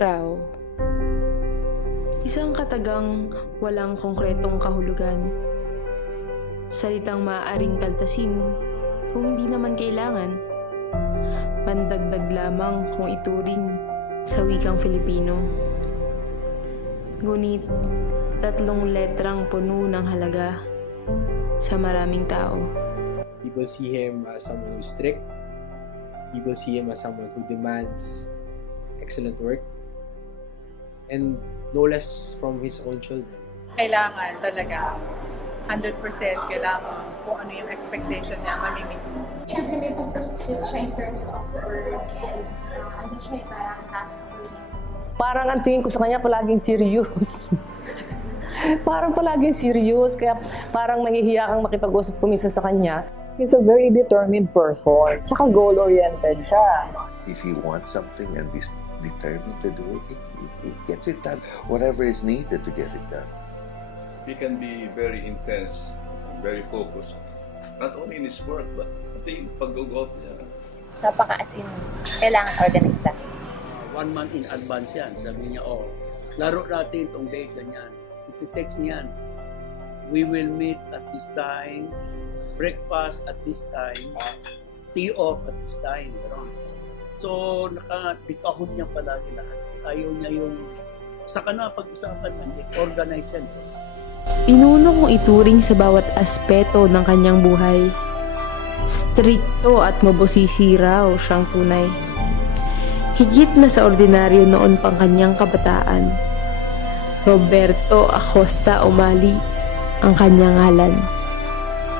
RAU. Isang katagang walang konkretong kahulugan. Salitang maaaring kaltasin kung hindi naman kailangan. Pandagdag lamang kung ituring sa wikang Filipino. Ngunit 3 letrang puno ng halaga sa maraming tao. People see him as someone who's strict. People see him as someone who demands excellent work. And no less from his own children. Kailangan talaga 100% kailangan kung ano yung expectation niya mamimit. Siyempre may pag-prostitute siya in terms of work and ano siya parang task to him. Parang ang tingin ko sa kanya palaging serious. Parang palaging serious, kaya parang mahihiya kang makipag-usap kumisa sa kanya. He's a very determined person. Tsaka goal-oriented siya. If he wants something and is determined to do it, he gets it done. Whatever is needed to get it done. He can be very intense, very focused, not only in his work, but pati yung pag-golf niya. Napaka-as in, kailangan organize lang. 1 month in advance yan. Sabi niya, laro natin itong date, ganyan. Iti-text niyan. We will meet at this time, breakfast at this time, tea off at this time. Gano'n. So, nakadikahon niya palagi lahat. Ayaw niya yung, saka na pag-usapan na, organize yan. Pinuno kong ituring sa bawat aspeto ng kanyang buhay. Strikto at mabusisi raw siyang tunay. Higit na sa ordinaryo noon pang kanyang kabataan. Roberto A. Umali ang kanyang ngalan.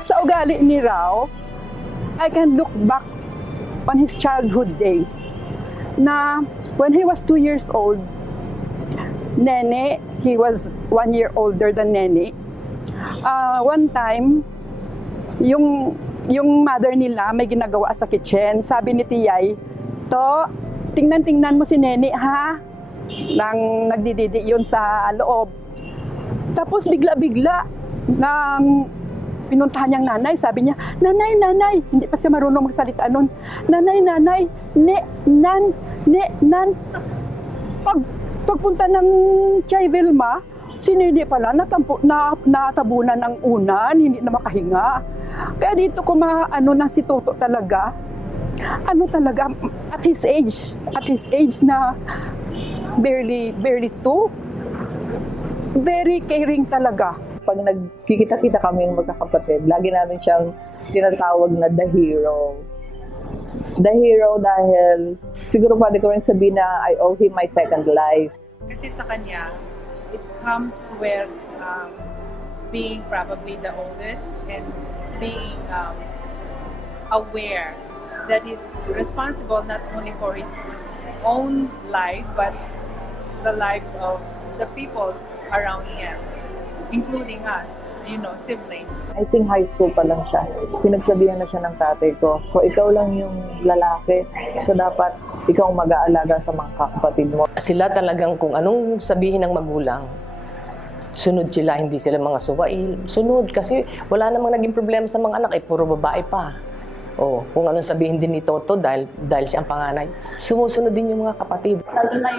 Sa ugali ni Rau, I can look back on his childhood days na when he was 2 years old, Nene, he was 1 year older than Nene. One time, yung mother nila may ginagawa sa kitchen. Sabi ni Tiyay, tingnan mo si Nene ha? Nang nagdididi yun sa loob. Tapos bigla-bigla, pinuntahan niyang nanay, sabi niya, Nanay, hindi pa siya marunong magsalita nun. Nanay, nan. Pagpunta ng Chay Vilma, si Nene pala natabunan ng unan, hindi na makahinga. Kaya dito ko na si Toto talaga, at his age na barely 2, very caring talaga. Pag nagkikita-kita kami ng magkakapatid, lagi namin siyang tinatawag na the hero. The hero dahil siguro pwede ko rin sabihin na I owe him my second life. Kasi sa kanya, it comes with being probably the oldest and being aware that he's responsible not only for his own life but the lives of the people around him, including us, siblings. I think high school pa lang siya. Pinagsabihan na siya ng tatay ko. So ikaw lang yung lalaki. So dapat ikaw mag-aalaga sa mga kapatid mo. Sila talagang kung anong sabihin ng magulang, sunod sila, hindi sila mga suwail. Sunod kasi wala namang naging problema sa mga anak, puro babae pa. Kung anong sabihin din ni Toto dahil siya ang panganay, sumusunod din yung mga kapatid. Lalo na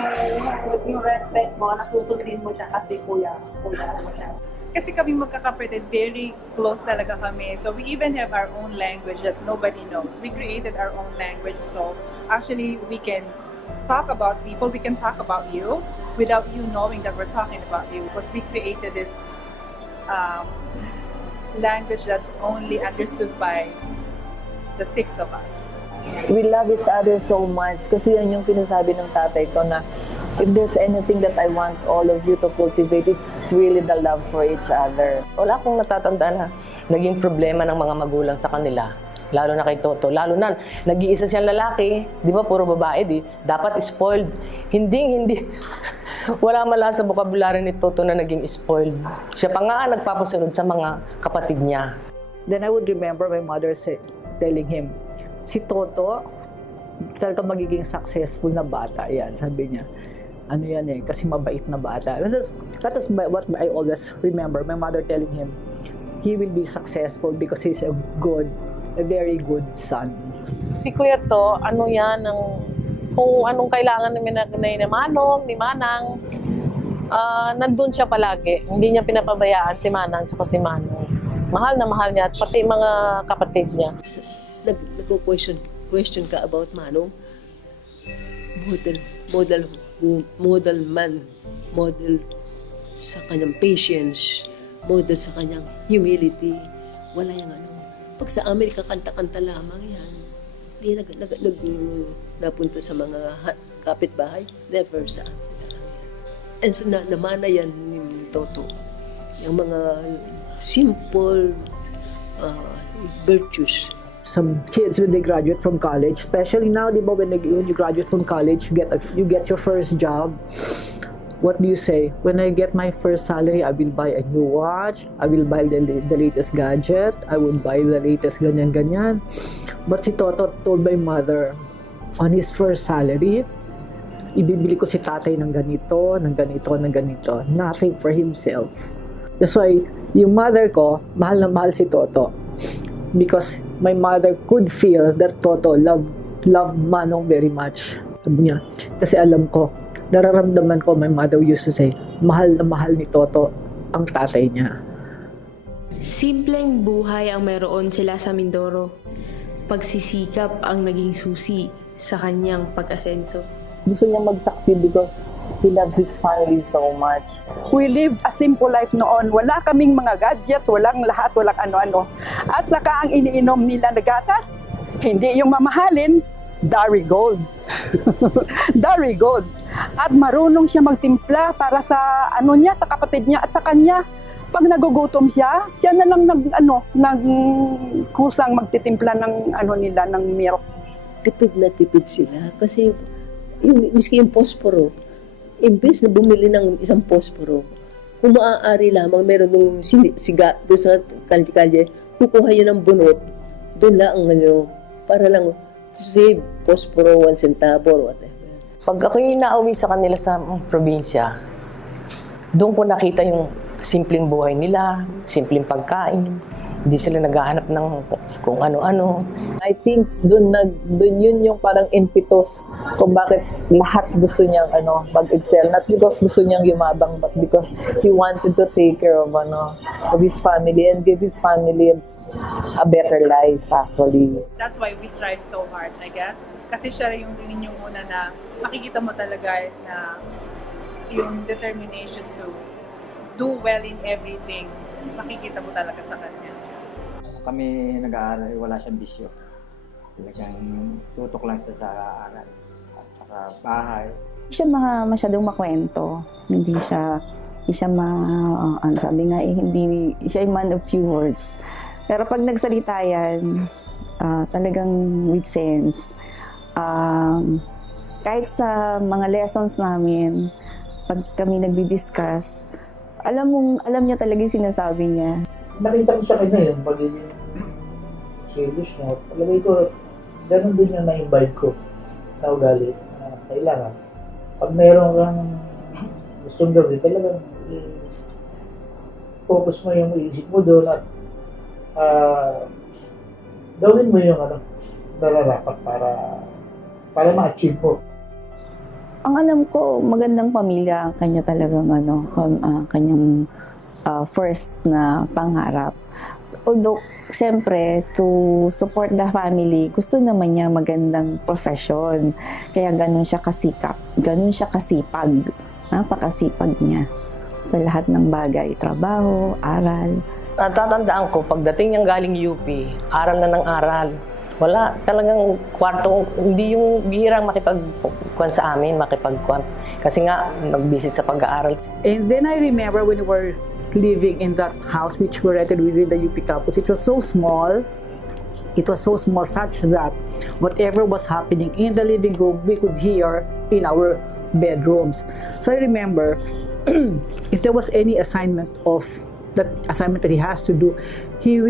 yung respect mo, nasusundin mo siya kasi kuya mo siya. Kasi kami magkakapatid, very close talaga kami. So we even have our own language that nobody knows. We created our own language, so actually we can talk about people, we can talk about you without you knowing that we're talking about you, because we created this language that's only understood by the 6 of us. We love each other so much kasi yan yung sinasabi ng tatay ko na if there's anything that I want all of you to cultivate, it's really the love for each other. Wala akong natatandaan na naging problema ng mga magulang sa kanila. Lalo na kay Toto. Lalo na, nag-iisa siyang lalaki. Di ba, puro babae, dapat spoiled. Hindi. Wala mala sa vocabulary ni Toto na naging spoiled. Siya pa nga nagpapasunod sa mga kapatid niya. Then I would remember my mother telling him, si Toto, talaga magiging successful na bata yan, sabi niya. Ano yan kasi mabait na bata. That is what I always remember, my mother telling him, he will be successful because he's a very good son. Si Kuya To, kung anong kailangan ni Manong, ni Manang. Nandun siya palagi. Hindi niya pinapabayaan si Manang at si Manong. Mahal na mahal niya at pati mga kapatid niya. Nagko-question ka about Manong. Model man. Model sa kanyang patience. Model sa kanyang humility. Wala yung ano. Pag sa Amerika, kanta-kanta lamang yan. Hindi napunta sa mga kapitbahay. Never sa Amerika. And so namana yan ni Toto. Yung mga simple virtues. Some kids when they graduate from college, especially now, di ba, when you graduate from college, you get your first job. What do you say? When I get my first salary, I will buy a new watch. I will buy the latest gadget. I would buy the latest ganyan-ganyan. But si Toto told my mother, on his first salary, ibibili ko si tatay ng ganito, ng ganito, ng ganito. Nothing for himself. That's why, yung mother ko, mahal na mahal si Toto. Because my mother could feel that Toto loved Manong very much. Sabi niya, kasi alam ko, nararamdaman ko, my mother used to say, mahal na mahal ni Toto ang tatay niya. Simpleng buhay ang meron sila sa Mindoro. Pagsisikap ang naging susi sa kanyang pag-asenso. Gusto niya mag-succeed because he loves his family so much. We lived a simple life noon. Wala kaming mga gadgets, walang lahat, walang ano-ano. At saka ang iniinom nila na gatas, hindi yung mamahalin, Dari Gold. Dari Gold. At marunong siya magtimpla para sa ano niya, sa kapatid niya at sa kanya. Pag nagugutom siya, siya na lang nagkusang magtitimpla ng nila ng milk. Tipid na tipid sila kasi miski yung posporo, imbes na bumili ng isang posporo, kung maaari lamang meron ng siga doon sa kalye-kalye, kukuha yun ng bunot, doon lang para lang to save posporo 1 centavo or whatever. Pag ako'y nauwi sa kanila sa probinsya, doon ko nakita yung simpleng buhay nila, simpleng pagkain. Hindi sila naghahanap ng kung ano-ano. I think dun yun yung parang impetus kung bakit lahat gusto niyang mag-excel. Not because gusto niyang yumabang, but because he wanted to take care of his family and give his family a better life actually. That's why we strive so hard, I guess. Kasi siya yung una na makikita mo talaga na yung determination to do well in everything, makikita mo talaga sa kanya. Kami nag-aaral, wala siyang bisyo. Talagang tutok lang sa aral at saka bahay. Hindi siya masyadong makwento. Hindi siya sabi nga hindi siya man of few words. Pero pag nagsalita yan, talagang with sense. Kahit sa mga lessons namin, pag kami nagdi-discuss, alam niya talaga yung sinasabi niya. Nakita ko sa kanya yung pagiging serious mo. Palagay ko, ganun din yung na-invite ko na ugali. Kailangan. Pag mayroon kang gustong gawin, talagang focus mo yung isip mo doon at gawin mo yung nararapat para ma-achieve mo. Ang alam ko, magandang pamilya ang kanya talagang kanyang first na pangarap. Although, siyempre, to support the family, gusto naman niya magandang profession. Kaya ganun siya kasikap, ganun siya kasipag. Napakasipag niya sa lahat ng bagay, trabaho, aral. Natatandaan ko, pagdating niyang galing UP, aral na ng aral. Wala talagang kwarto, hindi yung bihirang makipagkuhan sa amin, kasi nga, nag-busy sa pag-aaral. And then I remember when we were living in that house which we rented within the UP campus, it was so small. It was so small such that whatever was happening in the living room, we could hear in our bedrooms. So I remember, if there was any assignment that he has to do, he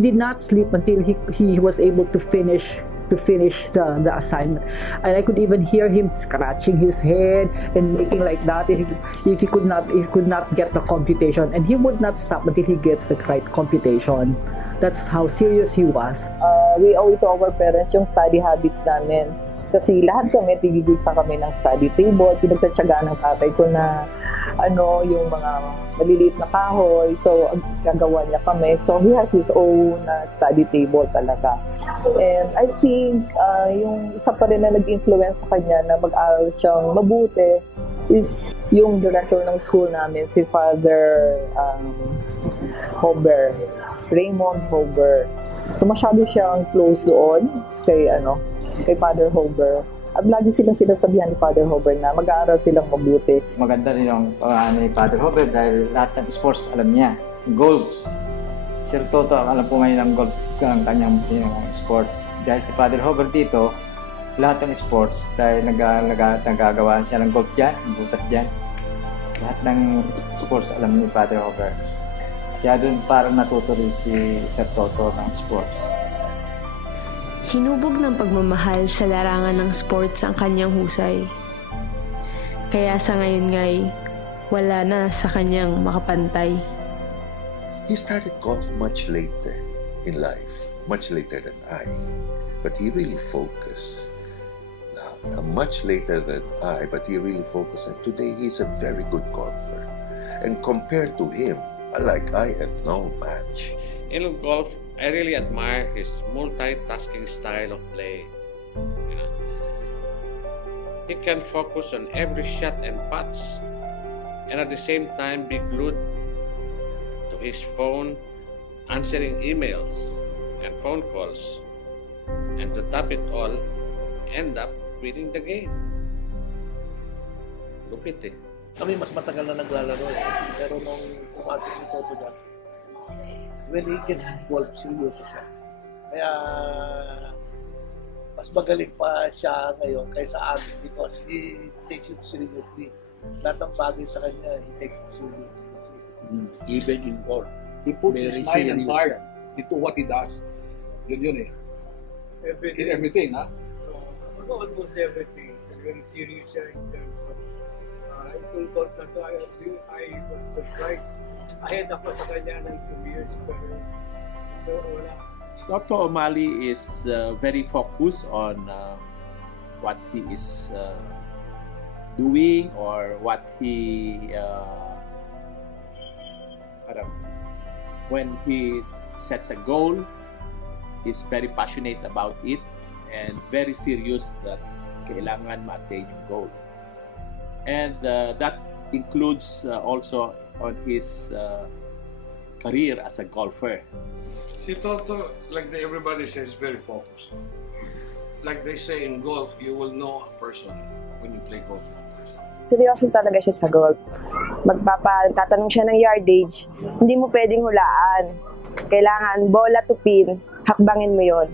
did not sleep until he was able to finish the assignment. And I could even hear him scratching his head and making like that if he could not get the computation, and he would not stop until he gets the right computation. That's how serious he was. We owe it to our parents yung study habits namin. Kasi lahat kami, tigigisa kami ng study table. Pinagtatsagaan ng tatay ko na yung mga maliliit na kahoy. So, gagawa niya kami. So, he has his own study table talaga. And I think, yung isa pa rin na nag-influence sa kanya na mag-aral siyang mabuti is yung director ng school namin, si Father Hober, Raymond Hober. So, masyado siyang close doon kay Father Hober. At lagi silang sinasabihan ni Father Hober na mag-aaral silang mabuti. Maganda rin yung ni Father Robert dahil lahat ng sports alam niya. Golf. Sir Toto, alam po ngayon ng golf ang kanyang sports. Dahil si Father Robert dito, lahat ng sports dahil nagagawa siya ng golf dyan, butas dyan. Lahat ng sports alam ni Father Robert. Kaya doon parang natuto rin si Sir Toto ng sports. Hinubog ng pagmamahal sa larangan ng sports ang kanyang husay. Kaya sa ngayon nga'y wala na sa kanyang makapantay. He started golf much later in life, much later than I. But he really focused. Much later than I, but he really focused. And today he's a very good golfer. And compared to him, like I am no match. In golf, I really admire his multitasking style of play. You know, he can focus on every shot and putts, and at the same time be glued to his phone, answering emails and phone calls, and to top it all, end up winning the game. Lupit eh. Kami mas matagal na naglalaro eh. Pero nung pumasok si Toto dyan, when he gets involved, seryoso siya. Kaya mas magaling pa siya ngayon kaysa amin because he takes it seriously. Lahat ng bagay sa kanya, he takes it seriously. Even in golf. He puts his mind and heart into what he does. Yun eh. In everything, ha? Almost everything. Very serious siya in terms of itong golf na to, I was surprised. Ahead ako sa kanya ng 2 years. So, wala. Dr. Umali is very focused on what he is doing or what he when he sets a goal, he's very passionate about it and very serious that kailangan ma-attain yung goal. And that includes also on his career as a golfer. Si Toto, like everybody says, very focused. Like they say in golf, you will know a person when you play golf with a person. Seryoso talaga siya sa golf. Tatanong siya ng yardage, hindi mo pwedeng hulaan. Kailangan bola to pin, hakbangin mo yon.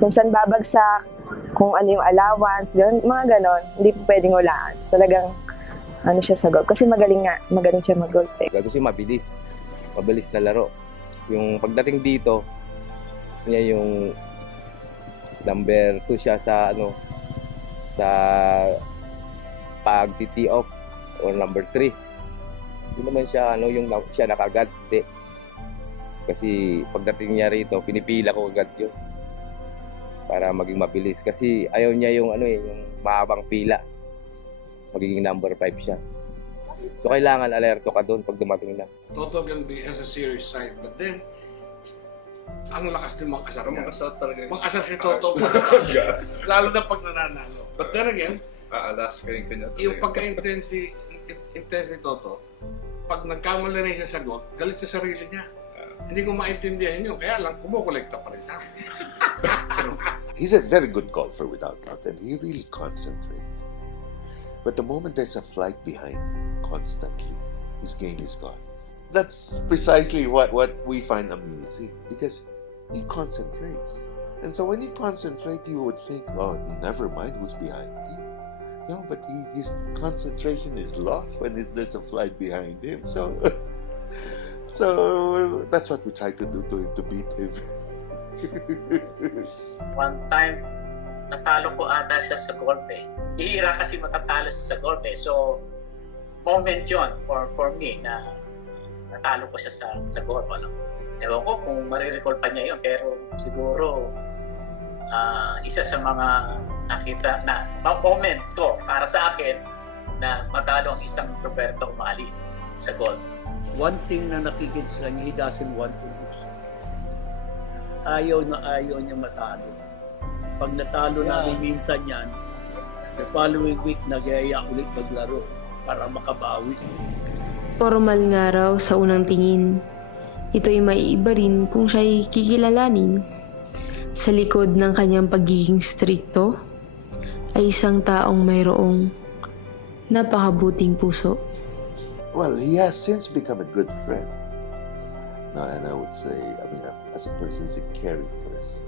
Kung saan babagsak, kung ano yung allowance, mga ganon, hindi po pwedeng hulaan. Talagang siya sa golf. Kasi magaling siya mag-golf. Gusto siya mabilis na laro. Yung pagdating dito, niya yung number 2 siya sa sa pag-tee off or number 3. Hindi naman siya siya nakagad. Kasi pagdating niya rito, pinipila ko agad yun para maging mabilis kasi ayaw niya yung yung mahabang pila. Magiging number 5 siya. So kailangan alerto ka doon pag dumating na. Toto has a serious side, but then ang lakas din mag-asar niya. Mag-asar si Toto. Lalo na pag nananalo. But then again, aalas ka rin kanya. Yung pagka-intense ni Toto, pag nagkamali rin siya sa golf, galit sa sarili niya. Hindi ko maintindihan yun, kaya lang kumukolekta pa rin sa akin. He's a very good golfer without doubt, and he really concentrates. But the moment there's a flight behind him, constantly, his game is gone. That's precisely what we find amusing, because he concentrates. And so when he concentrates, you would think, oh, never mind who's behind him. No, but his concentration is lost when there's a flight behind him. So that's what we try to do to him, to beat him. One time, natalo ko ata siya sa golf eh. Hihira kasi matatalo siya sa golf eh. So, moment yun for me na natalo ko siya sa golf. Ewan ko kung marirecall pa niya yun, pero siguro isa sa mga nakita na moment ko para sa akin na matalo ang isang Roberto Umali sa golf. One thing na nakikita sa kanya, he doesn't want to lose. Ayaw niya matalo. Pag natalo namin minsan yan, the following week nag-iaya ulit maglaro para makabawi. Formal nga raw sa unang tingin. Ito'y maiiba rin kung siya'y kikilalanin. Sa likod ng kanyang pagiging strikto, ay isang taong mayroong napakabuting puso. Well, he has since become a good friend. No, and I would say, I mean, as a person, he's a caring person.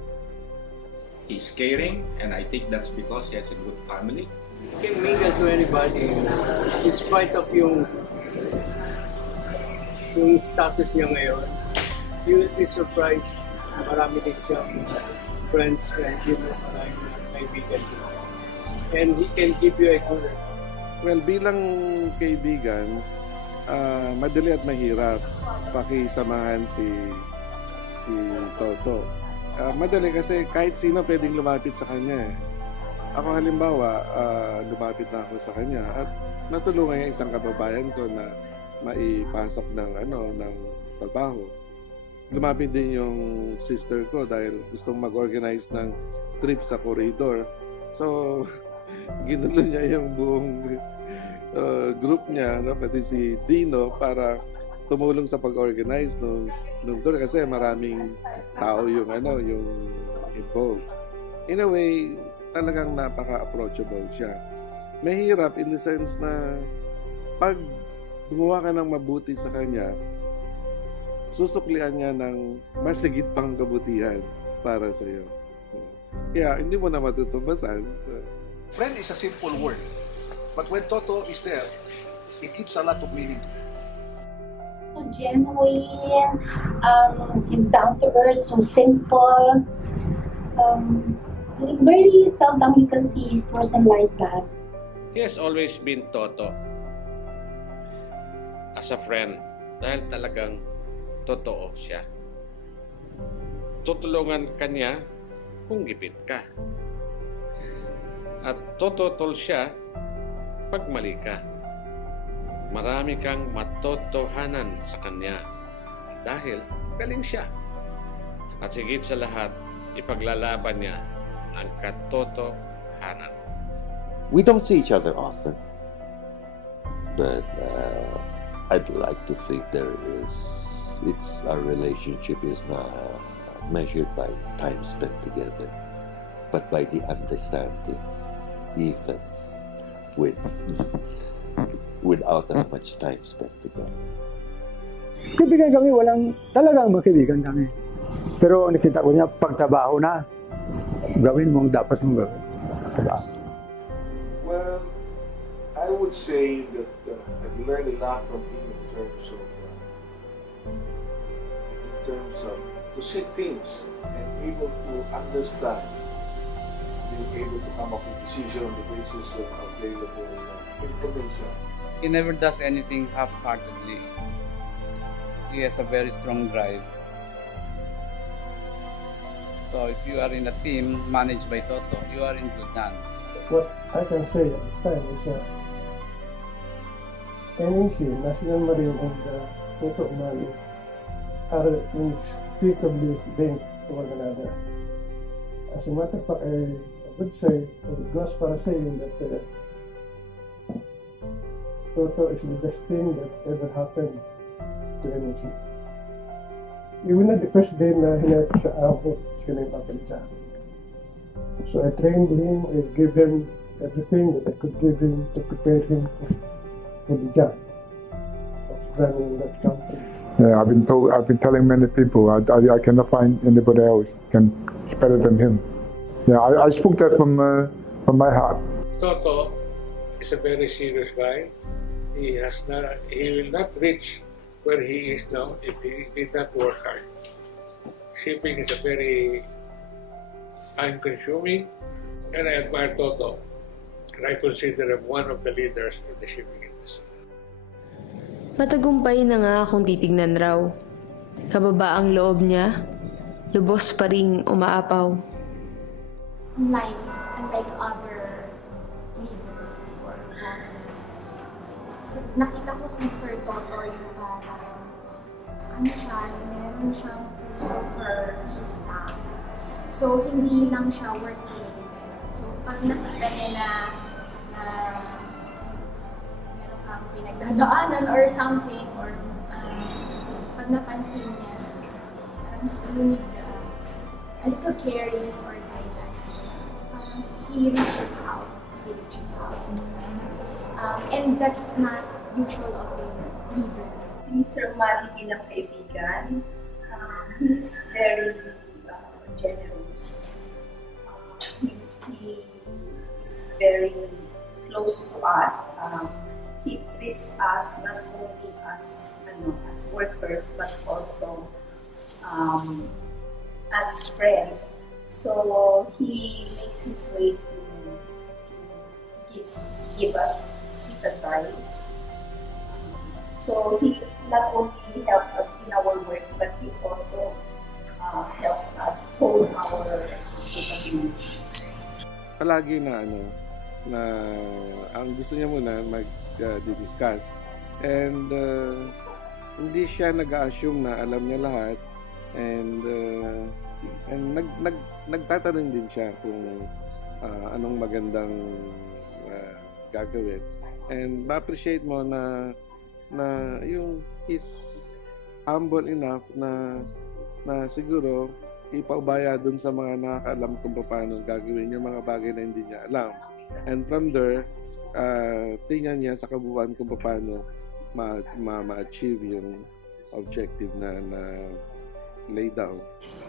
He's caring, and I think that's because he has a good family. You can mingle to anybody in spite of yung status niya ngayon. You will be surprised. Marami din siyang friends and kaibigan. And he can give you a good. Well, bilang kaibigan, madali at mahirap pakisamahan si Toto. Madali kasi kahit sino pwedeng lumapit sa kanya. Ako halimbawa, lumapit na ako sa kanya at natulungan niya isang kababayan ko na maipasok ng trabaho. Lumapit din yung sister ko dahil gustong mag-organize ng trip sa corridor. So, ginulo niya yung buong group niya, no? Pati si Dino para tumulong sa pag-organize nung tour kasi maraming tao yung involved. In a way, talagang napaka-approachable siya. Mahirap in the sense na pag gumawa ka ng mabuti sa kanya, susuklian niya ng masigit pang kabutihan para sa iyo. Kaya hindi mo na matutumbasan. Friend is a simple word. But when Toto is there, it gives a lot of meaning to it. So genuine, he's down to earth, so simple. Very seldom you can see a person like that. He has always been Toto as a friend dahil talagang totoo siya. Tutulungan ka niya kung gipit ka. At totoo siya pag mali ka. Marami kang matotohanan sa kanya dahil galing siya. At higit sa lahat, ipaglalaban niya ang katotohanan. We don't see each other often, but I'd like to think our relationship is not measured by time spent together, but by the understanding, even without as much time spent together. Kaibigan kami, talagang magkaibigan kami. Pero nakita ko niya, pagtrabaho na, gawin mo ang dapat mong gawin. Trabaho. Well, I would say that I've learned a lot from him in terms of to see things and able to understand, being able to come up with decisions on the basis of available information. He never does anything half-heartedly. He has a very strong drive. So if you are in a team managed by Toto, you are in good hands. What I can say at this time is that NEC, National Marine, and Toto Umali are inextricably linked to one another. As a matter of fact, I would say, or it goes for saying that Toto is the best thing that ever happened to NEC. Even at the first game na hinarap siya ako, siya na yung papalit sa akin. So I trained him, I gave him everything that I could give him to prepare him for the job of running that company. Yeah, I've been telling many people I cannot find anybody else it's better than him. Yeah, I spoke that from my heart. Toto is a very serious guy. He will not reach where he is now if he did not work hard. Shipping is a very time-consuming, and I admire Toto, and I consider him one of the leaders in the shipping industry. Matagumpay na nga kung titignan raw. Kababa ang loob niya, lubos pa ring umaapaw. Online. unlike other leaders or bosses. So, nakita ko si Sir Toto yung parang, ano siya, meron siyang puso for his staff. So, hindi lang siya work-related. So, pag nakita niya na meron kang pinagdadaanan or something, or pag napansin niya, parang you need a little caring or guidance. Parang he reaches out. And that's not usual of a leader. Si Mr. Umali bilang kaibigan, he's very generous. He is very close to us. He treats us not only as workers but also as friends. So he makes his way to give us his advice. So he not only helps us in our work, but he also helps us hone our capabilities. Palagi na ang gusto niya muna mag-discuss. And hindi siya nag-assume na alam niya lahat. And nagtatanong din siya kung anong magandang gagawin. And ma-appreciate mo na yung is humble enough na siguro ipaubaya dun sa mga nakakaalam kung paano gagawin yung mga bagay na hindi niya alam. And from there, tingnan niya sa kabuuan kung paano ma-achieve yung objective na lay down.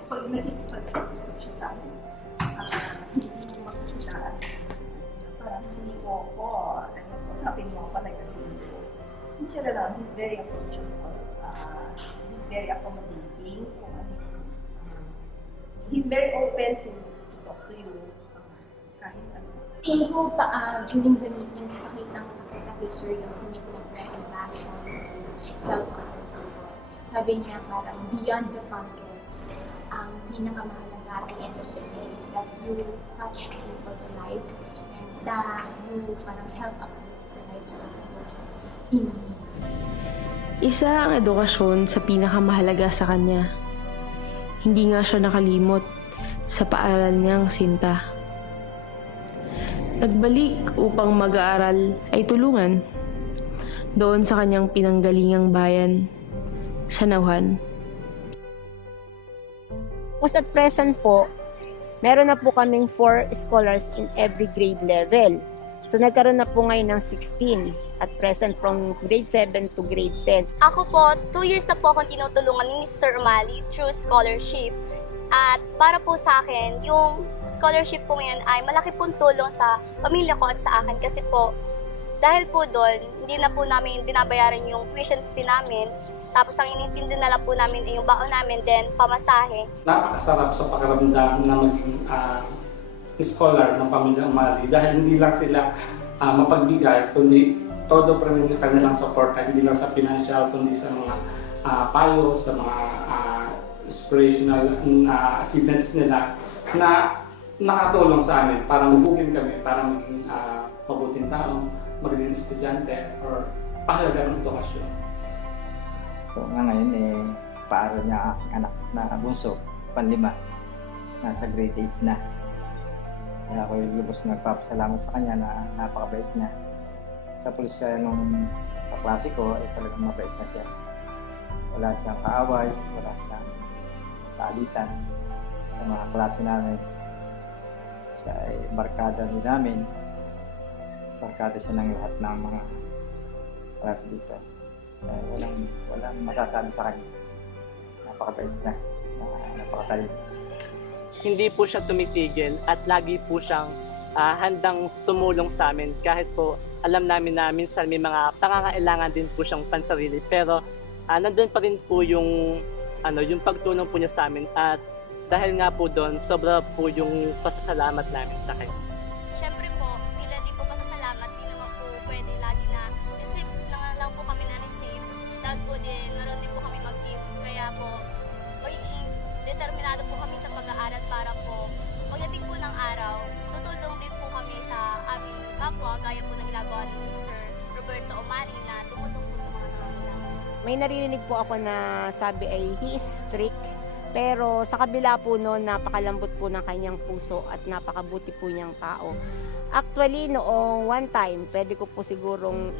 Pag nakikipag-usap siya sa akin, hindi mo makikita. Parang siniko ko, sabihin mo ako like kasi hindi siya lang, he's very approachable. He's very accommodating. He's very open to talk to you kahit ano. Tingin ko during the meetings, pakita kay Sir yung commitment niya and passion to help other people. Sabi niya parang beyond the targets, ang pinakamahalaga at the end of the day is that you touch people's lives and you parang help uplift the lives of those in need. Isa ang edukasyon sa pinakamahalaga sa kanya. Hindi nga siya nakalimot sa paaralan niyang sinta. Nagbalik upang mag-aaral ay tulungan doon sa kanyang pinanggalingang bayan, sa Nauhan. At present po, meron na po kaming 4 scholars in every grade level. So nagkaroon na po ngayon ng 16 at present from grade 7 to grade 10. Ako po, 2 years na po akong tinutulungan ni Mr. Umali through scholarship. At para po sa akin, yung scholarship po ngayon ay malaki pong tulong sa pamilya ko at sa akin kasi po, dahil po doon, hindi na po namin binabayaran yung tuition fee namin. Tapos ang inintindi na lang po namin ay yung baon namin, then pamasahe. Napakasarap sa pakiramdam na maging scholar ng pamilya Umali dahil hindi lang sila mapagbigay, kundi todo pa rin yung kanilang support, hindi lang sa financial, kundi sa mga payo, sa mga inspirational achievements nila na nakatulong sa amin para magugin kami, para maging mabuting tao, maging estudyante, or pahalaga ng edukasyon. So nga ngayon paaral niya ang aking anak na bunso, panlima, nasa grade 8 na. Kaya ako lubos nagpapasalamat sa kanya na napakabait niya. Sa pulis siya nung kaklase ko, talagang mabait na siya. Wala siyang kaaway, wala siyang kaalitan sa mga klase namin. Siya ay barkada din namin. Barkada siya ng lahat ng mga klase dito. Walang masasabi sa kanya. Napakabait na, napakatalino. Hindi po siya tumitigil at lagi po siyang handang tumulong sa amin kahit po alam namin na minsan may mga pangangailangan din po siyang pansarili pero nandun pa rin po yung pagtulong po niya sa amin at dahil nga po doon sobra po yung pasasalamat namin sa kanya. Siyempre po, bila di po pasasalamat, di naman po pwede lagi na receive na lang po kami na receive. Dahil po din, meron din po kami mag-give. Kaya po, magiging determinado po kami sa pag-aaral para po pagdating po ng araw, tutulong ginagawa ni Sir Roberto Umali na tumutong po sa mga nangangailangan. May naririnig po ako na sabi ay he is strict, pero sa kabila po noon, napakalambot po ng kanyang puso at napakabuti po niyang tao. Actually, noong one time, pwede ko po sigurong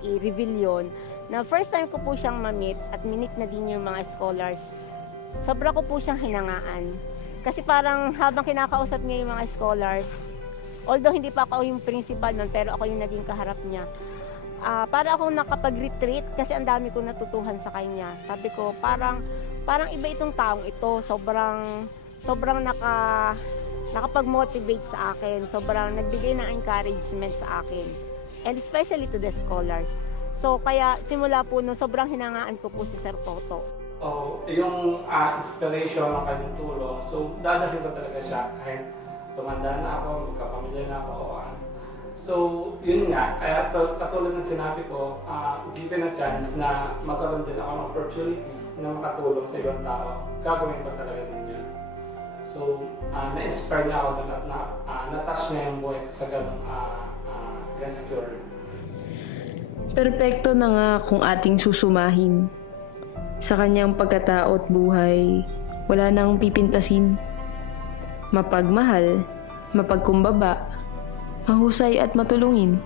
i-reveal yun, na first time ko po siyang ma-meet at minit na din yung mga scholars. Sobra ko po siyang hinangaan. Kasi parang habang kinakausap niya yung mga scholars, although hindi pa ako yung principal nun, pero ako yung naging kaharap niya. Para akong nakapag-retreat kasi ang dami kong natutuhan sa kanya. Sabi ko, parang iba itong taong ito. Sobrang nakapag-motivate sa akin. Sobrang nagbigay ng encouragement sa akin. And especially to the scholars. So kaya simula po no, sobrang hinangaan ko po si Sir Toto. Yung inspiration ng kanyang tulong, so dadalhin ko talaga siya kahit tumanda na ako, magkapamilya na ako. So yun nga, kaya katulad ng sinabi ko, given a chance na magkaroon din ako ng opportunity na makatulong sa ibang tao, gagawin ko talaga din yun. So na-inspire niya ako at na-touch niya yung buhay sa ganong secure. Perpekto na nga kung ating susumahin. Sa kanyang pagkatao at buhay, wala nang pipintasin. Mapagmahal, mapagkumbaba, mahusay at matulungin.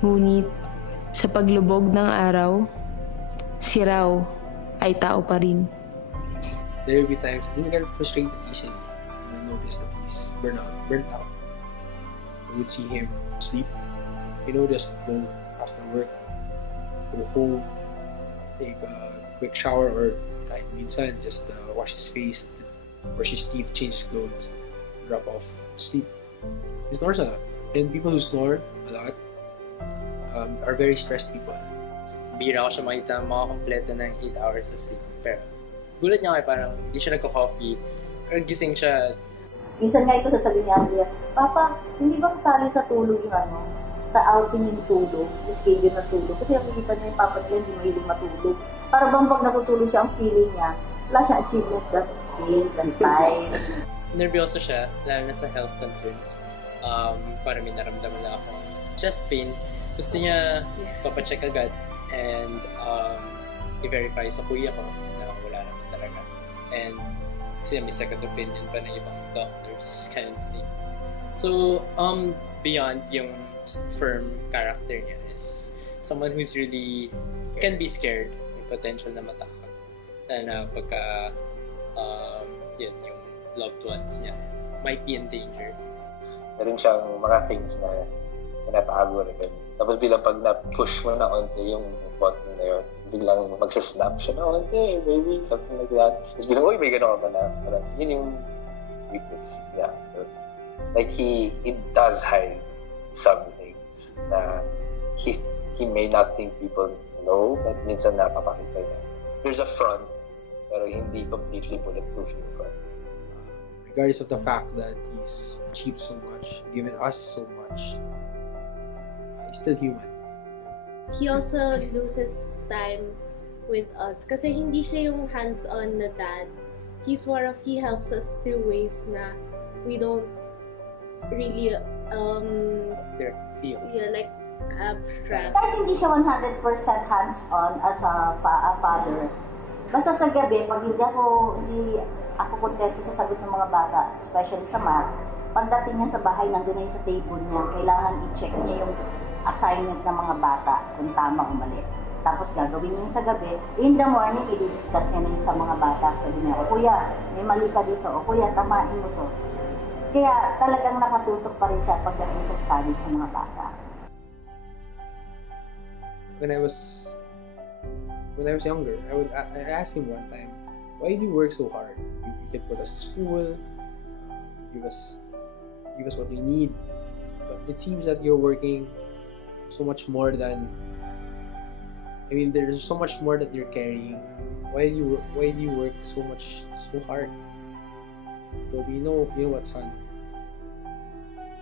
Ngunit, sa paglubog ng araw, si Rau ay tao pa rin. There will be times when you get frustrated easily. You notice that he's burnt out. You would see him sleep. Just go after work, go home, take a quick shower, or kahit minsan just wash his face, brush his teeth, change his clothes, drop off, sleep. He snores a lot. And people who snore a lot are very stressed people. Bira ko siya makita makakompleto ng 8 hours of sleep. Pero gulat niya ako parang hindi siya nagko-coffee or gising siya. Minsan nga ito sasabihin niya, Papa, hindi ba kasali sa tulog yung sa outing yung tulog, yung schedule na tulog? Kasi nakikita niya yung Papa niya hindi mahilig matulog. Para bang pag natutulog siya, ang feeling niya, wala siya achievement that day, that time. Nervyoso siya, lalo na sa health concerns. Para may naramdaman na ako chest pain. Gusto niya papacheck agad and i-verify sa kuya ko na wala naman talaga. And kasi may second opinion pa ng ibang doctors kind of thing. So, beyond yung firm character niya is someone who's really can be scared, may potential na matakot. Lalo na pagka yun, yung loved ones niya might be in danger. Meron siyang mga things na tinatago rin. Tapos bilang pag na-push mo na onto yung button na yun, biglang magsasnap siya na onto, hey baby, something like that. Tapos bilang, uy, may gano'n ka na. Parang, yun yung weakness niya. Like, he does hide some things na he may not think people know, but minsan napapakita niya. There's a front, pero hindi completely bulletproof yung front. Regardless of the fact that he's achieved so much, given us so much, he's still human. He also loses time with us kasi hindi siya yung hands-on na dad. He helps us through ways na we don't really feel. Yeah, like abstract. Kahit hindi siya 100% hands-on as a father, basta sa gabi, pag hindi ako kontento sa sagot ng mga bata, especially sa math, pagdating niya sa bahay, nandun na yung sa table niya, kailangan i-check niya yung assignment ng mga bata kung tama o mali. Tapos gagawin niya sa gabi, in the morning, i-discuss niya na sa mga bata. Sabi niya, o kuya, may mali ka dito, o kuya, tamain mo to. Kaya talagang nakatutok pa rin siya pagdating sa studies ng mga bata. When I was younger, I asked him one time, why do you work so hard? You can put us to school, give us what we need, but it seems that you're working so much more than. I mean, there's so much more that you're carrying. Why do you work so hard? So you know what, son?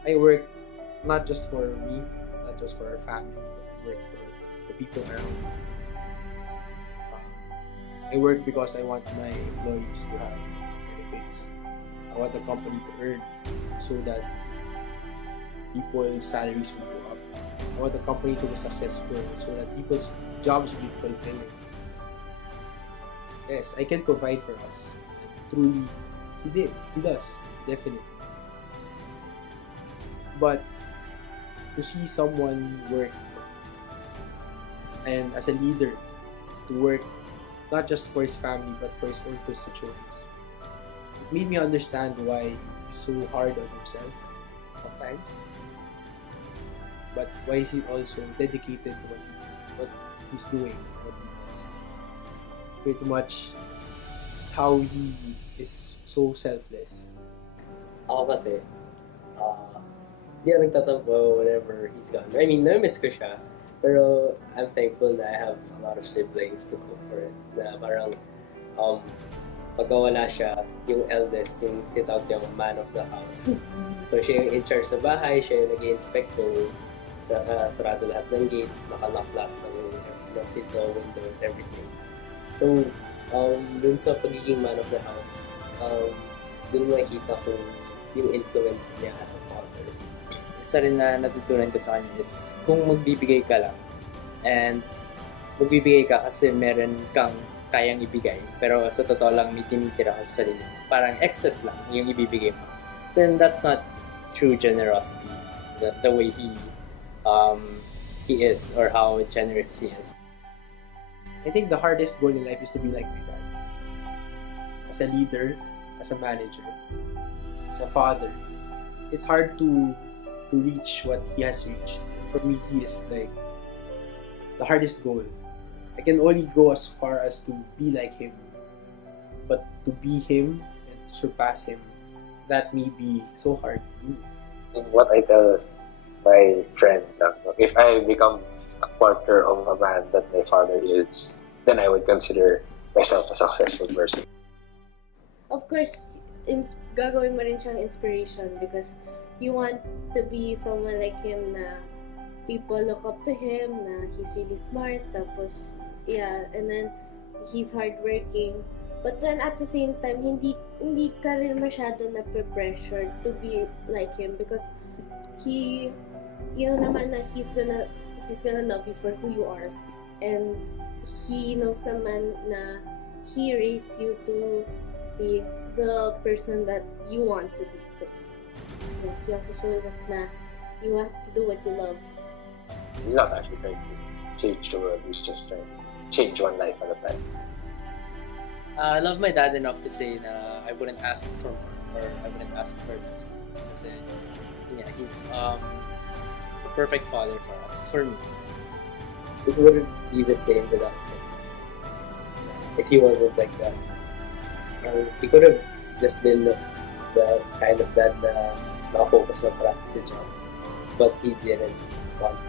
I work not just for me, not just for our family, but I work for the people around me. I work because I want my employees to have benefits. I want the company to earn so that people's salaries will go up. I want the company to be successful so that people's jobs will be fulfilling. Yes, I can provide for us. Truly, he did. He does. Definitely. But to see someone work and as a leader to work not just for his family but for his own constituents, it made me understand why he's so hard on himself sometimes, but why is he also dedicated to what he's doing, what he does. Pretty much it's how he is so selfless. Ako kasi, di ako nagtatampo whenever he's gone. I mean, na-miss ko siya. Pero I'm thankful that I have a lot of siblings to cook for it. Na parang, pagka wala siya, yung eldest, yung titawag yung man of the house. So siya yung in charge sa bahay, siya yung nag-i-inspect kung sarado lahat ng gates, nakalock lahat ng pinto, windows, everything. So, dun sa pagiging man of the house, dun makikita ko yung influence niya as a father. Isa rin na natutunan ko sa kanya is kung magbibigay ka lang and magbibigay ka kasi meron kang kayang ibigay pero sa totoo lang may tinitira ka sa sarili, parang excess lang yung ibibigay mo, then that's not true generosity, the way he is or how generous he is. I think the hardest goal in life is to be like my dad. As a leader, as a manager, as a father, it's hard to reach what he has reached. For me, he is like the hardest goal. I can only go as far as to be like him, but to be him and to surpass him, that may be so hard to do. What I tell my friend, if I become a quarter of a man that my father is, then I would consider myself a successful person. Of course, gagawin mo rin siyang inspiration because you want to be someone like him na people look up to him, na he's really smart, tapos, yeah, and then he's hardworking. But then at the same time, hindi ka rin masyado na pressure to be like him because yun naman na he's gonna love you for who you are. And he knows naman na he raised you to be the person that you want to be. Because he also shows us na you have to do what you love. He's not actually trying to change the world, he's just trying to change one life at a time. I love my dad enough to say na I wouldn't ask for more or I wouldn't ask for less. Kasi yeah, he's the perfect father for us, for me. It wouldn't be the same without him. If he wasn't like that. He could have just been the kind of dad na nakafocus na practice sa job. But he didn't want to.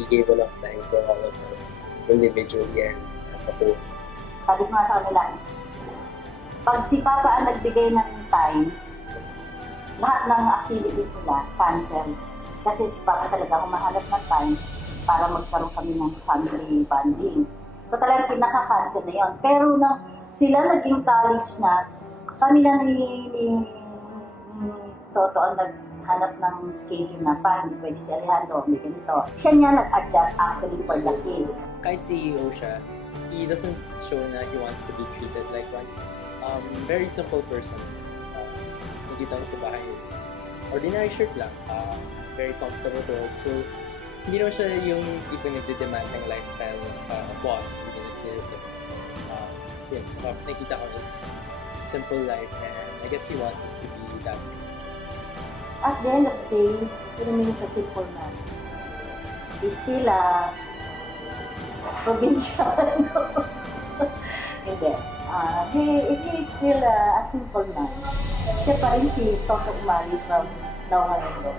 He gave enough time for all of us, individually and as a whole. Sabi ko nga sa kanila, pag si Papa ang nagbigay ng time, lahat ng activities nila, cancel. Kasi si Papa talaga humahanap ng time para magkaroon kami ng family bonding. So talagang pinaka-cancel na yun. Pero nang sila naging college na, kami na ni Toto ang naghanap ng schedule na pa, hindi pwede si Alejandro, may ganito. Siya niya nag-adjust actually for the kids. Kahit CEO siya, he doesn't show na he wants to be treated like one. Very simple person. Nakikita mo sa bahay, ordinary shirt lang. Very comfortable clothes. So, hindi naman siya yung tipong nagde-demand ng lifestyle ng boss, even if he is a boss. Nakikita ko is simple life and I guess he wants us to be that way. At the end of the day, yun naman sa simple man. He's still a provincial. Hindi. He is still a simple man. Siya pa rin si Toto Umali from Rheinalee.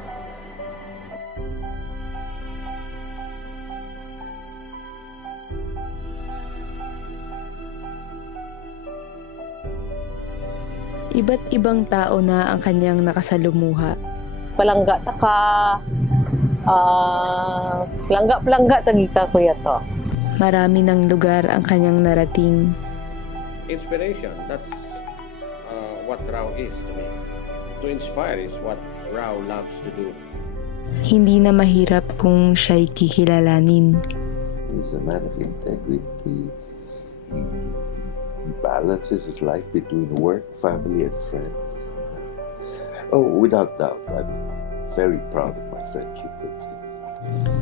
Iba't ibang tao na ang kanyang nakasalumuha. Palangga ta ka, palangga tagi ka kuya to. Marami ng lugar ang kanyang narating. Inspiration, that's what RAU is to me. To inspire is what RAU loves to do. Hindi na mahirap kung siya'y kikilalanin. He's a man of integrity. He balances his life between work, family, and friends. Oh, without doubt, I'm very proud of my friendship with him.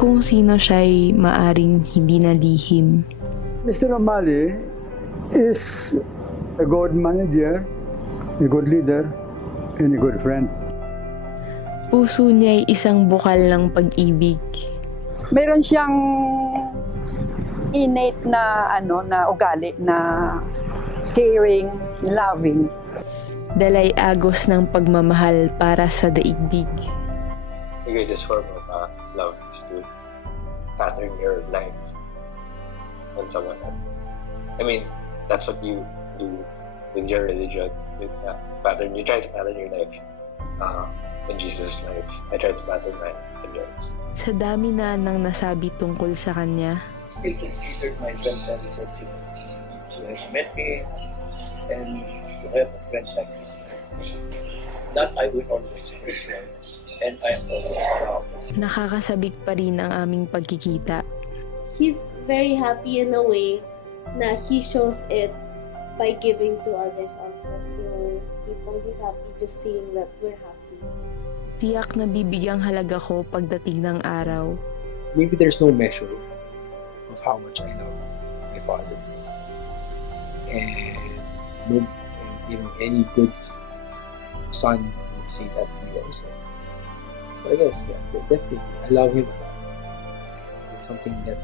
Kung sino siya'y maaring hindi nalihim. Mr. Umali is a good manager, a good leader, and a good friend. Puso niya'y isang bukal ng pag-ibig. Meron siyang innate na na ugali na caring, loving. Dalay agos ng pagmamahal para sa daigdig. The greatest form of love is to pattern your life on someone else's. I mean, that's what you do with your religion. With you try to pattern your life in Jesus' life. I try to pattern mine in yours. Sa dami na nang nasabi tungkol sa kanya, Still considered myself very fortunate to have met him and to have a friend like him. That I will always treasure, and I am always proud. nakakasabik pa rin ang aming pagkikita. He's very happy in a way na he shows it by giving to others also. Yung tipong he's happy just seeing that we're happy. Tiyak na bibigyang halaga ko pagdating ng araw. Maybe there's no measure of how much I love my father. And any good son would see that to me also. So I guess, yeah, definitely, I love him a lot. It's something that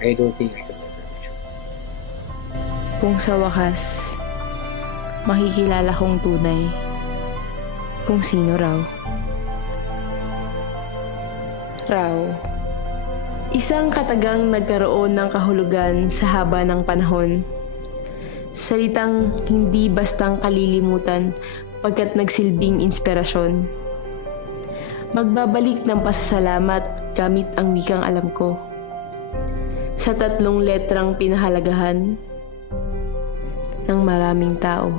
I don't think I could ever measure. Kung sa wakas, makikilala kong tunay kung sino raw. Raw. Isang katagang nagkaroon ng kahulugan sa haba ng panahon. Salitang hindi bastang kalilimutan pagkat nagsilbing inspirasyon. Magbabalik ng pasasalamat gamit ang wikang alam ko. Sa 3 letrang pinahalagahan ng maraming tao.